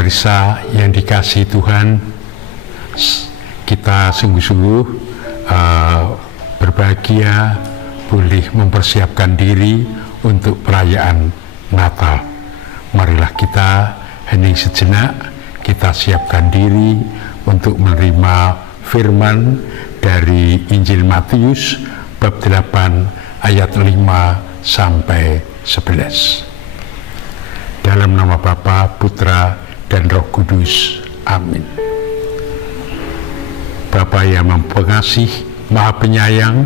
Pemirsa yang dikasihi Tuhan, kita sungguh-sungguh berbahagia boleh mempersiapkan diri untuk perayaan Natal. Marilah kita hening sejenak, kita siapkan diri untuk menerima firman dari Injil Matius bab 8 ayat 5 sampai 11. Dalam nama Bapa, Putra, dan Roh Kudus. Amin. Bapa yang Maha Maha Penyayang,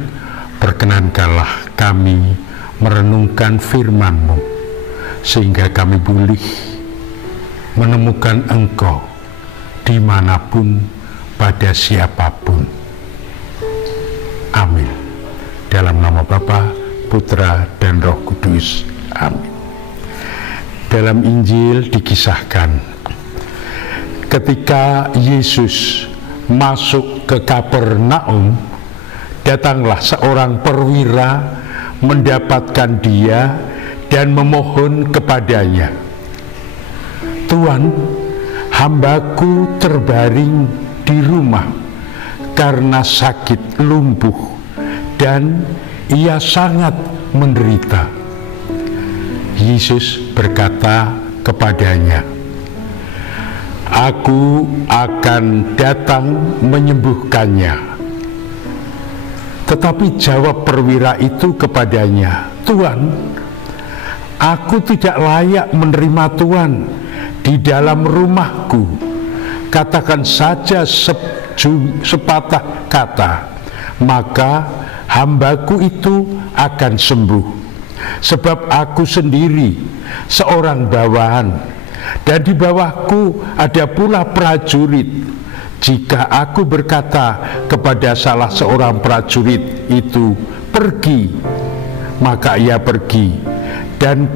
perkenankanlah kami merenungkan firman-Mu, sehingga kami boleh menemukan Engkau dimanapun, pada siapapun. Amin. Dalam nama Bapa, Putra, dan Roh Kudus. Amin. Dalam Injil dikisahkan, ketika Yesus masuk ke Kapernaum, datanglah seorang perwira mendapatkan dia dan memohon kepadanya, "Tuan, hambaku terbaring di rumah karena sakit lumpuh dan ia sangat menderita." Yesus berkata kepadanya, "Aku akan datang menyembuhkannya." Tetapi jawab perwira itu kepadanya, "Tuan, aku tidak layak menerima Tuan di dalam rumahku. Katakan saja sepatah kata, maka hambaku itu akan sembuh. Sebab aku sendiri seorang bawahan, dan di bawahku ada pula prajurit. Jika aku berkata kepada salah seorang prajurit itu, 'Pergi,' maka ia pergi, dan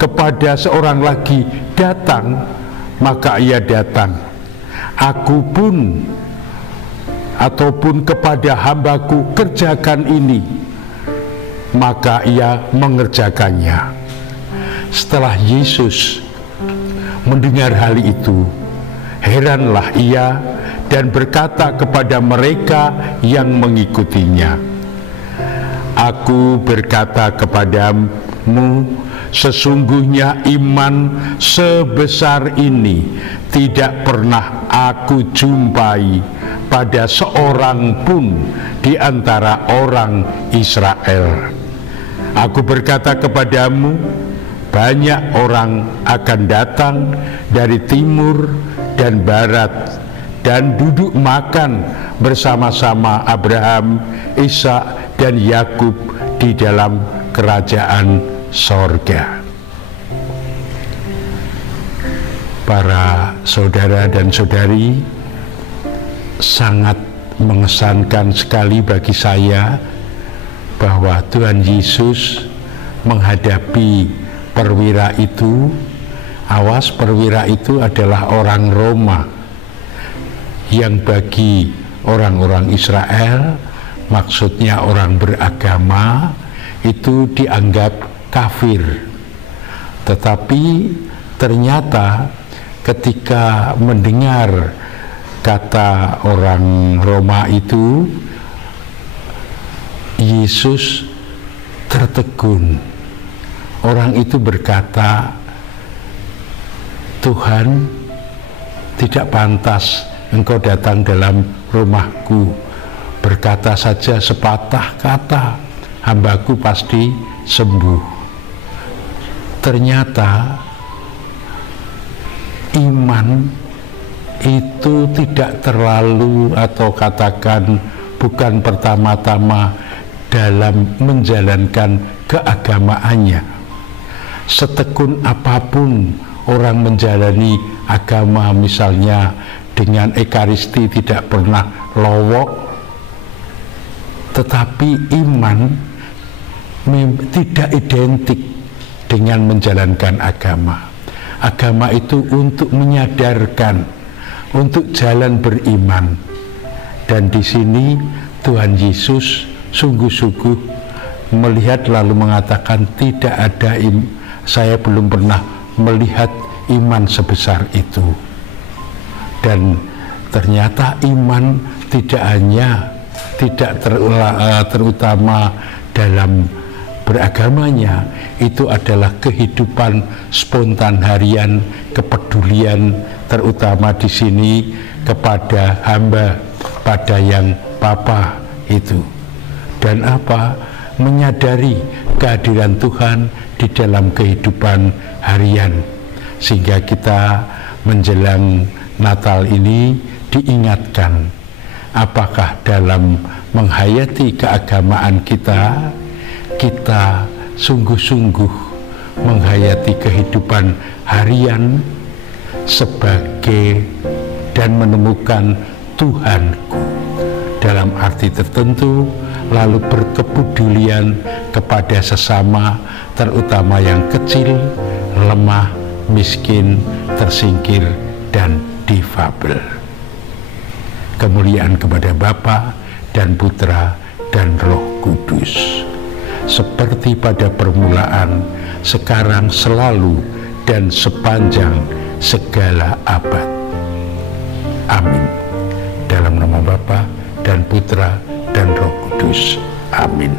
kepada seorang lagi, 'Datang,' maka ia datang. Aku pun ataupun kepada hambaku, 'Kerjakan ini,' maka ia mengerjakannya." Setelah Yesus mendengar hal itu, heranlah ia dan berkata kepada mereka yang mengikutinya, "Aku berkata kepadamu, sesungguhnya iman sebesar ini tidak pernah aku jumpai pada seorang pun di antara orang Israel. Aku berkata kepadamu, banyak orang akan datang dari timur dan barat dan duduk makan bersama-sama Abraham, Ishak, dan Yakub di dalam kerajaan sorga." Para saudara dan saudari, sangat mengesankan sekali bagi saya bahwa Tuhan Yesus menghadapi perwira itu. Awas, perwira itu adalah orang Roma, yang bagi orang-orang Israel, maksudnya orang beragama, itu dianggap kafir. Tetapi ternyata ketika mendengar kata orang Roma itu, Yesus tertegun. Orang itu berkata, "Tuhan, tidak pantas Engkau datang dalam rumahku. Berkata saja sepatah kata, hambaku pasti sembuh." Ternyata iman itu tidak terlalu, atau katakan bukan pertama-tama dalam menjalankan keagamaannya. Setekun apapun orang menjalani agama, misalnya dengan ekaristi tidak pernah lowok, tetapi iman tidak identik dengan menjalankan agama. Agama itu untuk menyadarkan, untuk jalan beriman. Dan di sini Tuhan Yesus sungguh-sungguh melihat lalu mengatakan, saya belum pernah melihat iman sebesar itu. Dan ternyata iman tidak terutama dalam beragamanya, itu adalah kehidupan spontan harian, kepedulian terutama di sini kepada hamba, pada yang Bapa itu. Dan apa? Menyadari kehadiran Tuhan di dalam kehidupan harian, sehingga kita menjelang Natal ini diingatkan, apakah dalam menghayati keagamaan kita sungguh-sungguh menghayati kehidupan harian sebagai dan menemukan Tuhanku dalam arti tertentu, lalu berkepedulian kepada sesama, terutama yang kecil, lemah, miskin, tersingkir, dan difabel. Kemuliaan kepada Bapa dan Putra dan Roh Kudus, seperti pada permulaan, sekarang, selalu, dan sepanjang segala abad. Amin. Dalam nama Bapa dan Putra dan Roh Kudus. Amin.